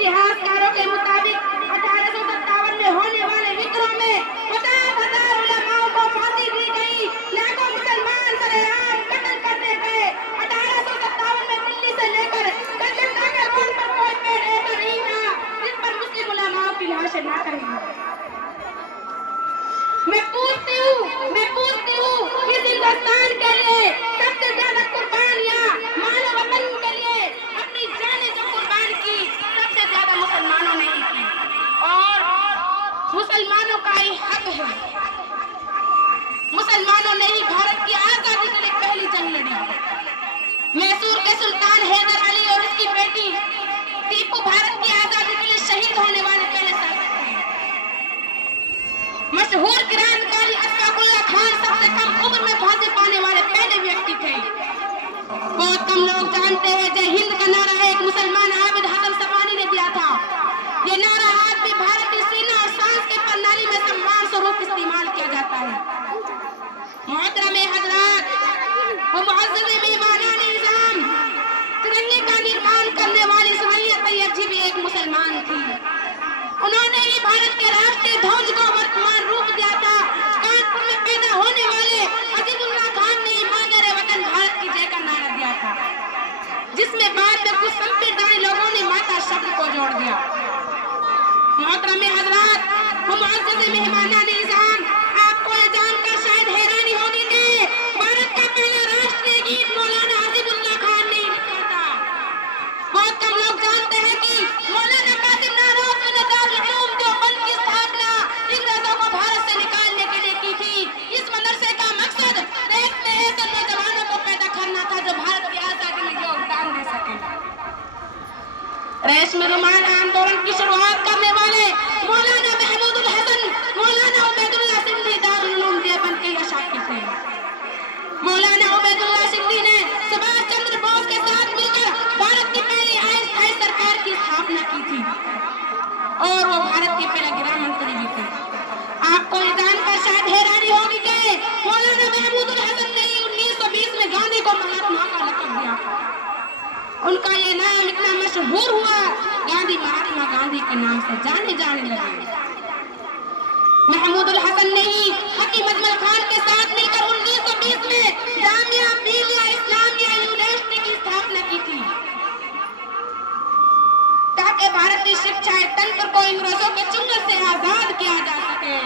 इतिहासकारों के मुताबिक 1857 में होने वाले विद्रोह में 50,000 उलमाओं को फांसी दी गई, लाखों मुसलमान सरेआम कत्ल कर दिए गए। 1857 में दिल्ली से लेकर कलकत्ता के रोड पर कोई पेड़ ऐसा नहीं था जिस पर मुस्लिम उलमाओं की लाशें ना करेंगी। मैं पूछती हूँ इस हिंदुस्तान के लिए सबसे ज्यादा कुर्बानियां मानव वतन के लिए अपनी जानें जो कुर्बान की सबसे ज्यादा मुसलमानों ने की, और मुसलमानों का ही हक है। मुसलमानों ने ही भारत की आजादी के लिए पहली जंग लड़ी। मैसूर के सुल्तान हैदर अली और उसकी बेटी टीपू भारत की आजादी के लिए शहीद होने वाले पहले शासक थे। मशहूर क्रांतिकारी अशफाकुल्लाह खान सबसे कम उम्र में फांसी पाने वाले पहले व्यक्ति थे। बहुत कम लोग जानते हैं जय हिंद का नारा एक मुसलमान आबिद हसन सवानी ने दिया था। ये नारा आज भी भारतीय सेना और सांस्कृतिक प्रणाली में सम्मान स्वरूप इस्तेमाल किया जाता है। मोहतरम हजरात व मुअज़्ज़ज़ मेहमानान निज़ाम, तिरंगे का निर्माण करने वाली सुमैया तैयब जी भी एक मुसलमान थी। उन्होंने ही भारत के राष्ट्रीय ध्वज को वर्तमान रूप दिया था। कानपुर में पैदा होने वाले अजीजुल्लाह खान ने मादर वतन भारत की जय का नारा दिया था, जिसमें बाद में कुछ संप्रदाय लोगों ने माता शब्द को जोड़ दिया। मोहतरम हजरात व मुअज़्ज़ज़ मेहमानान निज़ाम, आपको ये जानकर शायद हैरानी होगी कि भारत का पहला राष्ट्रीय गीत मौलाना अजीजुल्लाह खान ने लिखा था। बहुत कम लोग जानते हैं कि मौलाना कासिम नारोद ने दारुल उलूम देवबंद की स्थापना अंग्रेजों को भारत से निकालने के लिए की थी। इस मदरसे का मकसद देश में ऐसे नौजवानों को पैदा करना था जो भारत की आजादी में योगदान दे सके। रेशमी रुमाल आंदोलन की शुरुआत करने वाले मौलाना महमूदुल हसन, मौलाना उबैदुल्लाह सिंधी दारुल उलूम देवबंद के शागिर्द थे। मौलाना उबैदुल्लाह सिंधी ने सुभाष चंद्र बोस के साथ मिलकर भारत की पहली अस्थायी सरकार की स्थापना की थी, और वो भारत के पहले गृह मंत्री भी थे। आपको ये जानकर शायद हैरानी होगी कि मौलाना महमूदुल हसन ने 1920 में गांधी को महात्मा का लक़ब दिया। उनका ये नाम इतना मशहूर हुआ, गांधी महात्मा गांधी के नाम से जाने लगे। महमूदुल हसन ने ही हकीम अजमल खान के साथ मिलकर 1920 में जामिया मिलिया इस्लामिया यूनिवर्सिटी की स्थापना की थी, ताकि भारतीय शिक्षा तंत्र को अंग्रेजों के चंगुल से आजाद किया जा सके।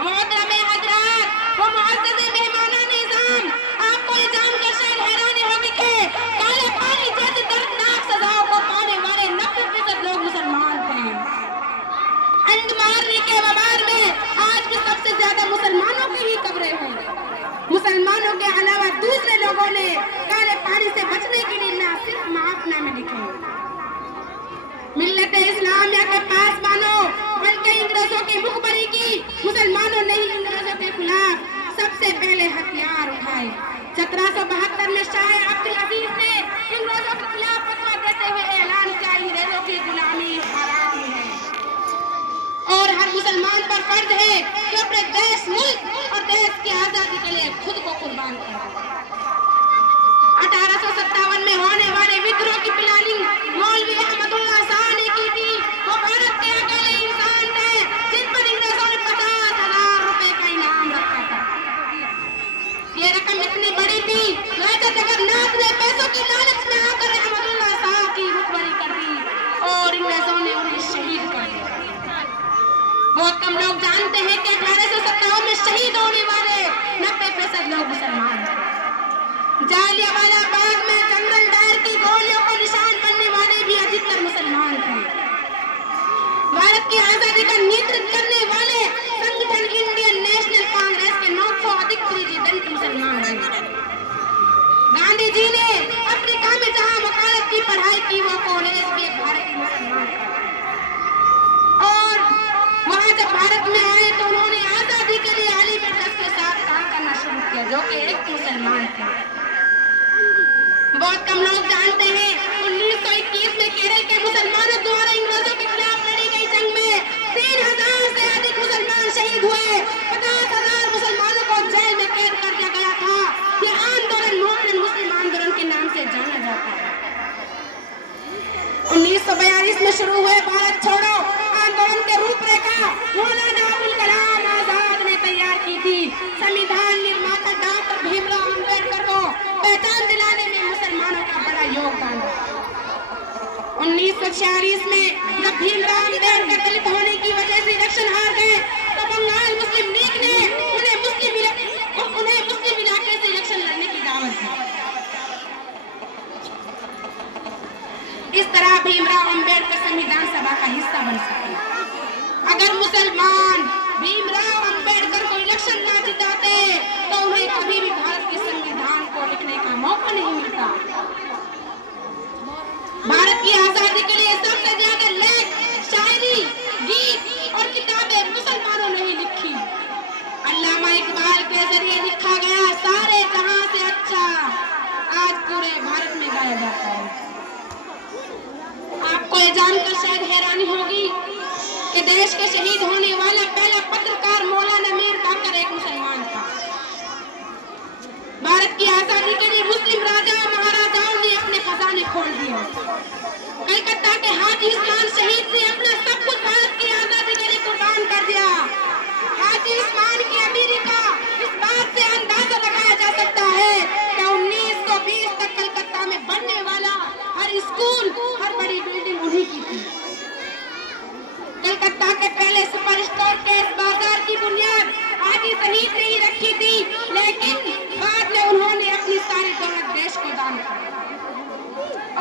मोहतरम हजरात व मुअज़्ज़ज़ मेहमानान निज़ाम, आपको ये जानकर शायद हैरानी होगी कि काले पानी जैसी दर्दनाक सजाओं को पाने वाले 90% लोग मुसलमान थे। अंध मारने के वबार में आज भी सबसे ज्यादा मुसलमानों की ही कब्रें हैं। मुसलमानों के अलावा दूसरे लोगों ने काले पानी से बचने के लिए ना सिर्फ महाफनामे लिखे। मिल्लत इस्लामिया के पास मानो बल्कि अंग्रेजों की मुखबरी की। मुसलमानों ने ही अंग्रेजों के खिलाफ सबसे पहले हथियार उठाए। 1772 में शाह अब्दुल अजीज ने अंग्रेजों के खिलाफ फतवा देते हुए ऐलान किया, अंग्रेजों की गुलामी हराम है और हर मुसलमान पर फर्ज है कि अपने देश, मुल्क और देश की आजादी के लिए खुद को कुर्बान करे। 1857 में होने वाले विद्रोह की प्लानिंग मौलवी अहमदुल्लाह शाह ने की थी। वो भारत के अकेले इंसान थे जिन पर अंग्रेजों ने 50,000 रुपए का इनाम रखा था। ये रकम इतनी बड़ी थी, राजा जगन्नाथ ने पैसों की लालच में आकर अहमदुल्लाह शाह की रुकवरी कर दी और अंग्रेजों ने उन्हें शहीद कर दिया। बहुत कम लोग जानते हैं कि 1857 में शहीद होने वाले 90% लोग मुसलमान थे। जालियांवाला बाग में जनरल डायर की गोलियों को निशान बनने वाले भी अधिकतर मुसलमान थे। भारत की आजादी का नेतृत्व करने वाले संगठन इंडियन नेशनल कांग्रेस के 900 अधिक प्रेसिडेंट मुसलमान थे। गांधी जी ने अफ्रीका में जहां वकालत की पढ़ाई की, वो कॉलेज भी भारतीय मुसलमान थे, और वहां जब भारत में आए तो उन्होंने आजादी के लिए अली ब्रिटिश के साथ काम करना शुरू किया, जो कि एक मुसलमान थे। बहुत कम लोग जानते हैं 1921 में केरल के मुसलमानों द्वारा अंग्रेजों के खिलाफ लड़ी गई जंग में 3,000 से अधिक मुसलमान शहीद हुए। 50,000 मुसलमानों को जेल में कैद कर दिया गया था। ये आंदोलन मोमिन मुस्लिम आंदोलन के नाम से जाना जाता है। 1942 में शुरू हुए 1946 में जब भीमराव अम्बेडकर दलित होने की वजह से इलेक्शन हार गए तो बंगाल मुस्लिम लीग ने उन्हें मुस्लिम इलाके से इलेक्शन लड़ने की दावत दी। इस तरह भीमराव अम्बेडकर संविधान सभा का हिस्सा बन सके। अगर मुसलमान भीमराव अम्बेडकर को इलेक्शन ना जिताते तो उन्हें कभी भी भारत के संविधान को लिखने का मौका नहीं मिलता। भारत की आजादी के लिए सबसे ज्यादा लेख, शायरी, गीत और किताबें मुसलमानों ने ही लिखी। अल्लामा इकबाल के जरिए लिखा गया सारे जहां से अच्छा आज पूरे भारत में गाया जाता है। आपको ये जानकर शायद हैरानी होगी कि देश के शहीद होने वाला पहला पत्रकार मौलाना मीर काकर एक मुसलमान था। भारत की आजादी के लिए मुस्लिम राजा महाराजाओं ने अपने खजाने खोल दिए। कलकत्ता के हाजी उस्मान शहीद ने अपना सब कुछ भारत की आजादी के लिए कुर्बान कर दिया। हाजी उस्मान की अमीरी का इस बात से अंदाजा लगाया जा सकता है कि 1920 तक कलकत्ता में बनने वाला हर स्कूल, हर बड़ी बिल्डिंग उन्हीं की थी। कलकत्ता के पहले सुपर स्टोर के इस बाजार की बुनियाद हाजी शहीद ने ही रखी थी, लेकिन बाद में उन्होंने अपनी सारी दौलत देश को दान कर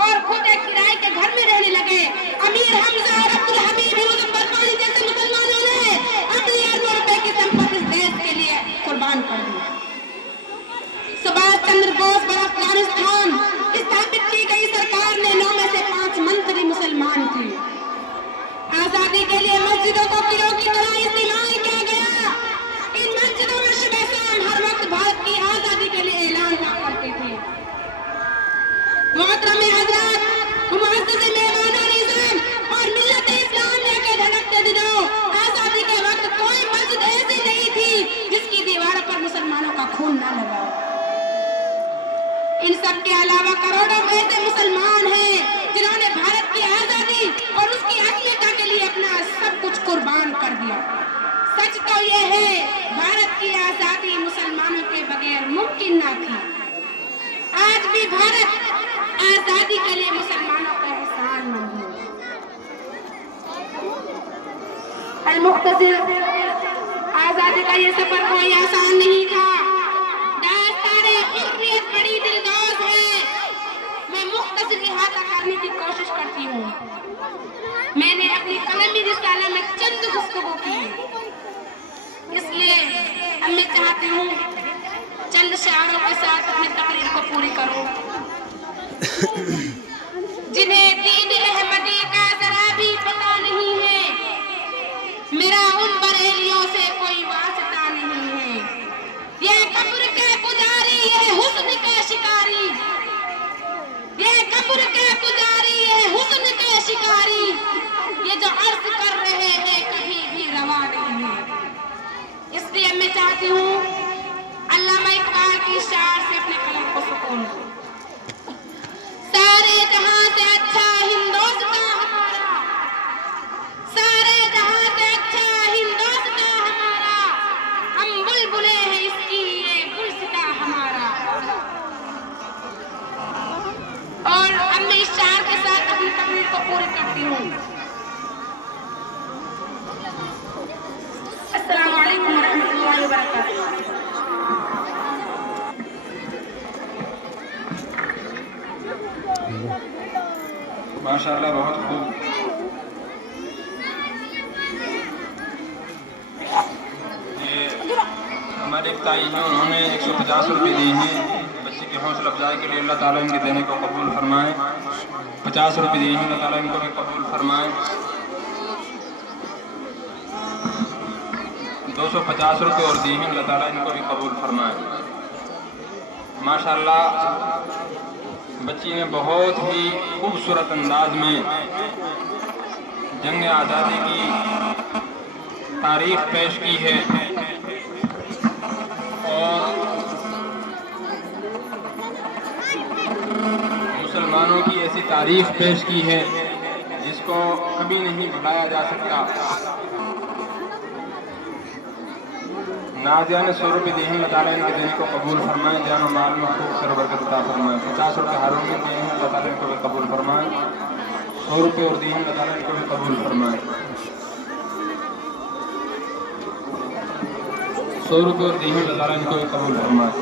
और खुद एक किराए के घर में रहने लगे। अमीर हमजा और अब्दुल हमीद मुजफ्फरपानी जैसे मुसलमानों ने अपनी अरबों रुपए की संपत्ति इस देश के लिए कुर्बान कर दी। सुभाष चंद्र बोस पर अफगानिस्तान स्थापित की गई सरकार ने 9 में से 5 मंत्री मुसलमान थे। आजादी के लिए मस्जिदों को किलों की तरह इस्तेमाल किया गया। इन मस्जिदों में सुबह शाम हर वक्त भारत की आजादी के लिए ऐलान हुआ करते थे। मोहतरम हजरत, मुअज़्ज़िज़ मेहमानान निज़ाम और मिल्लत इस्लामिया के धड़कते दिनों आजादी के वक्त कोई मस्जिद ऐसी नहीं थी जिसकी दीवारों पर मुसलमानों का खून न लगा। इन सब के अलावा करोड़ों ऐसे मुसलमान हैं जिन्होंने भारत की आजादी और उसकी अखियता के लिए अपना सब कुछ कुर्बान कर दिया। सच तो ये है, भारत की आजादी मुसलमानों के बगैर मुमकिन न थी। आज भी भारत आजादी के लिए मुसलमानों का एहसानमंद है। अल-मुख्तसिर, आजादी का ये सफर कोई आसान नहीं था। दास्ताने हुर्रियत बड़ी दिलदोज़ है। मैं मुख्तसिर इहाता करने की कोशिश करती हूँ। मैंने अपनी कलमी रिसाला में चंद गुफ्तगू की, इसलिए अब मैं चाहती हूँ चंद शायरों के साथ अपनी तकरीर को पूरी करूँ। जिन्हें दीन अहमदी का जरा भी पता नहीं है, मेरा उन बरेलियों से कोई वास्ता नहीं है। ये कब्र के पुजारी, ये हुस्न के शिकारी, ये कब्र के पुजारी, ये हुस्न के शिकारी, ये जो अर्ज कर रहे हैं कहीं भी रवा नहीं है। इसलिए मैं चाहती हूँ अल्लामा इकबाल की शार से अपने कलम को सुकून दो। सारे जहां से अच्छा हिंदुस्तान हमारा, सारे जहां से अच्छा हिंदुस्तान हमारा, हम बुलबुले हैं इसकी ये गुलसिता हमारा। और अब मैं इस शार के साथ अपनी तकरीर को पूरी करती हूँ। अस्सलामु अलैकुम वरहमतुल्लाहि वबरकातुहू। माशाअल्लाह, बहुत खूब। ये हमारे एक ताई हैं, उन्होंने 150 रुपये दिए हैं बच्चे की हौसला अफजाई के लिए। अल्लाह ताला इनके देने को कबूल फरमाए। 50 रुपये दिए हैं, अल्लाह ताला इनको भी कबूल फरमाए। 250 रुपये और दिए हैं, अल्लाह ताला इनको भी कबूल फरमाए। माशाअल्लाह, बच्ची ने बहुत ही खूबसूरत अंदाज में जंग आज़ादी की तारीख पेश की है और मुसलमानों की ऐसी तारीख पेश की है जिसको कभी नहीं भुलाया जा सकता। नाजिया ने 100 रुपये दिए हैं, अल्लाह ताला इनके देने को कबूल फरमाए। जान और माल में खूब सर बरकत अता फरमाए। 50 रुपये हारून ने दिए हैं, अल्लाह ताला इनको भी कबूल फरमाए। 100 रुपये और दिए हैं, अल्लाह ताला इनको भी कबूल फरमाए। 100 रुपये और दिए हैं, अल्लाह ताला इनको भी कबूल फरमाए।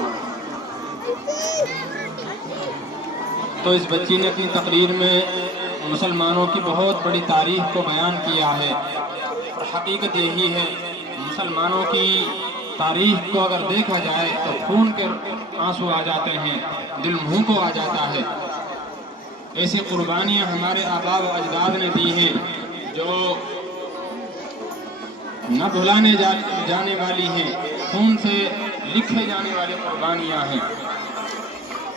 तो इस बच्ची ने अपनी तकरीर में मुसलमानों की बहुत बड़ी तारीख को बयान किया है और हकीकत यही है, मुसलमानों की तारीख को अगर देखा जाए तो खून के आंसू आ जाते हैं, दिल मुंह को आ जाता है। ऐसी कुर्बानियाँ हमारे आबा व अजदाद ने दी हैं जो न भुलाने जाने वाली हैं, खून से लिखे जाने वाली कुर्बानियाँ हैं।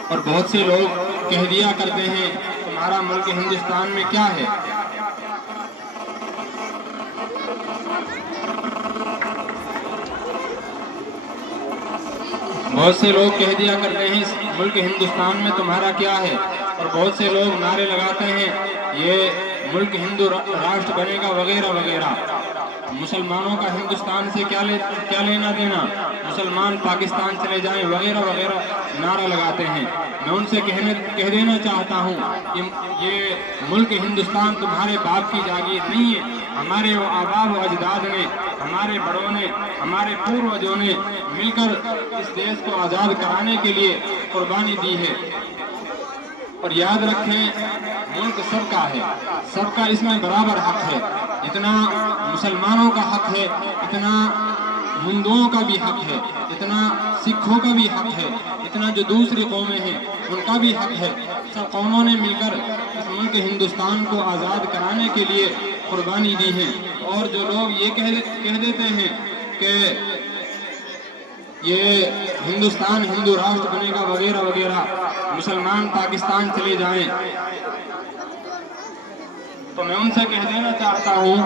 और बहुत से लोग कह दिया करते हैं तुम्हारा मुल्क हिंदुस्तान में क्या है, बहुत से लोग कह दिया करते हैं मुल्क हिंदुस्तान में तुम्हारा क्या है, और बहुत से लोग नारे लगाते हैं ये मुल्क हिंदू राष्ट्र बनेगा वगैरह वगैरह। मुसलमानों का हिंदुस्तान से क्या लेना देना, मुसलमान पाकिस्तान चले जाएं वगैरह वगैरह नारा लगाते हैं। मैं उनसे कह देना चाहता हूँ कि ये मुल्क हिंदुस्तान तुम्हारे बाप की जागीर नहीं है। हमारे वो आबा व अजदाद ने, हमारे बड़ों ने, हमारे पूर्वजों ने मिलकर इस देश को आज़ाद कराने के लिए कुर्बानी दी है। और याद रखें मुल्क सबका है, सबका इसमें बराबर हक है। इतना मुसलमानों का हक है, इतना हिंदुओं का भी हक है, इतना सिखों का भी हक है, इतना जो दूसरी कौमें हैं उनका भी हक है। सब कौमों ने मिलकर इस मुल्क हिंदुस्तान को आज़ाद कराने के लिए कुर्बानी दी है। और जो लोग ये कह देते हैं कि ये हिंदुस्तान हिंदू राष्ट्र बनेगा वगैरह वगैरह, मुसलमान पाकिस्तान चले जाएं, तो मैं उनसे कह देना चाहता हूँ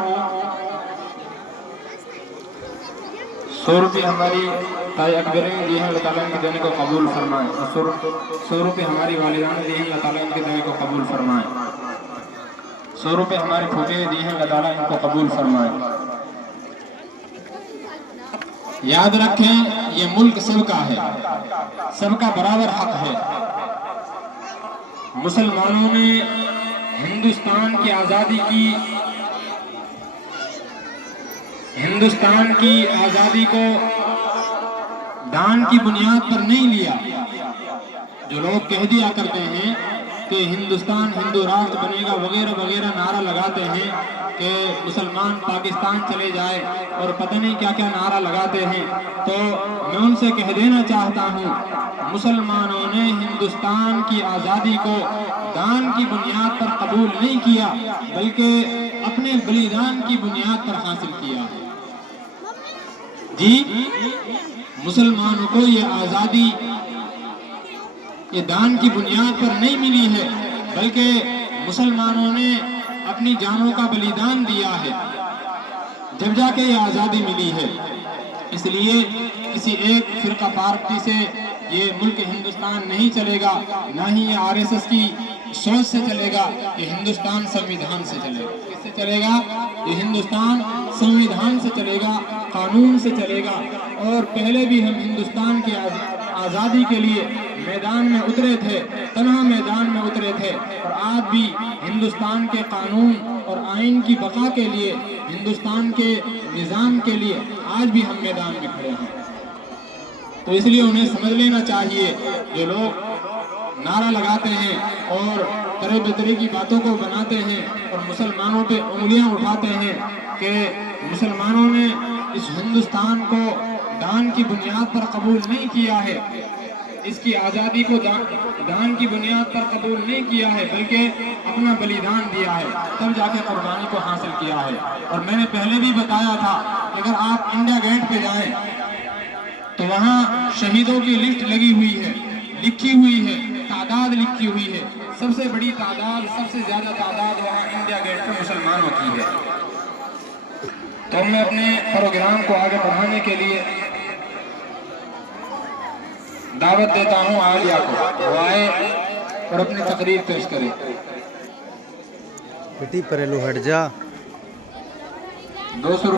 100 रुपये हमारी ताई अकबर ने दिए हैं, अल्लाह ताला इनके देने को कबूल फरमाए। 100 रुपये हमारी वालिदा ने दिए हैं, अल्लाह ताला इनके देने को कबूल फरमाए। 100 रुपये हमारे फूफे ने दिए हैं, अल्लाह ताला इनको कबूल फरमाए। याद रखें ये मुल्क सबका है, सबका बराबर हक है। मुसलमानों ने हिंदुस्तान की आज़ादी को दान की बुनियाद पर नहीं लिया। जो लोग कह दिया करते हैं कि हिंदुस्तान हिंदू राष्ट्र बनेगा वगैरह वगैरह नारा लगाते हैं कि मुसलमान पाकिस्तान चले जाए और पता नहीं क्या क्या नारा लगाते हैं, तो मैं उनसे कह देना चाहता हूँ मुसलमानों ने हिंदुस्तान की आज़ादी को दान की बुनियाद पर कबूल नहीं किया, बल्कि अपने बलिदान की बुनियाद पर हासिल किया है। जी, मुसलमानों को ये आज़ादी ये दान की बुनियाद पर नहीं मिली है, बल्कि मुसलमानों ने अपनी जानों का बलिदान दिया है, जब जाके ये आज़ादी मिली है। इसलिए किसी एक फिरका पार्टी से ये मुल्क हिंदुस्तान नहीं चलेगा, ना ही ये आरएसएस की सोच से चलेगा। ये हिंदुस्तान संविधान से चलेगा। किससे चलेगा? ये हिंदुस्तान संविधान से चलेगा, कानून से चलेगा। और पहले भी हम हिंदुस्तान की आज़ादी के लिए मैदान में उतरे थे, तन्हा मैदान में उतरे थे, और आज भी हिंदुस्तान के कानून और आइन की बका के लिए, हिंदुस्तान के निज़ाम के लिए आज भी हम मैदान में खड़े हैं। तो इसलिए उन्हें समझ लेना चाहिए, जो लोग नारा लगाते हैं और तरह बेतरे की बातों को बनाते हैं और मुसलमानों पे उंगलियां उठाते हैं कि मुसलमानों ने इस हिंदुस्तान को दान की बुनियाद पर कबूल नहीं किया है, इसकी आज़ादी को दान की बुनियाद पर कबूल नहीं किया है, बल्कि अपना बलिदान दिया है, तब जाके कुर्बानी को हासिल किया है। और मैंने पहले भी बताया था कि अगर आप इंडिया गेट पे जाएं तो वहाँ शहीदों की लिस्ट लगी हुई है, लिखी हुई है, तादाद लिखी हुई है। सबसे बड़ी तादाद, सबसे ज्यादा तादाद वहाँ इंडिया गेट पे मुसलमानों की है। तो मैं अपने प्रोग्राम को आगे बढ़ाने के लिए दावत देता हूँ आलिया को, वो आए और अपनी तकरीर पेश करे। बेटी परेलू हट जा। 200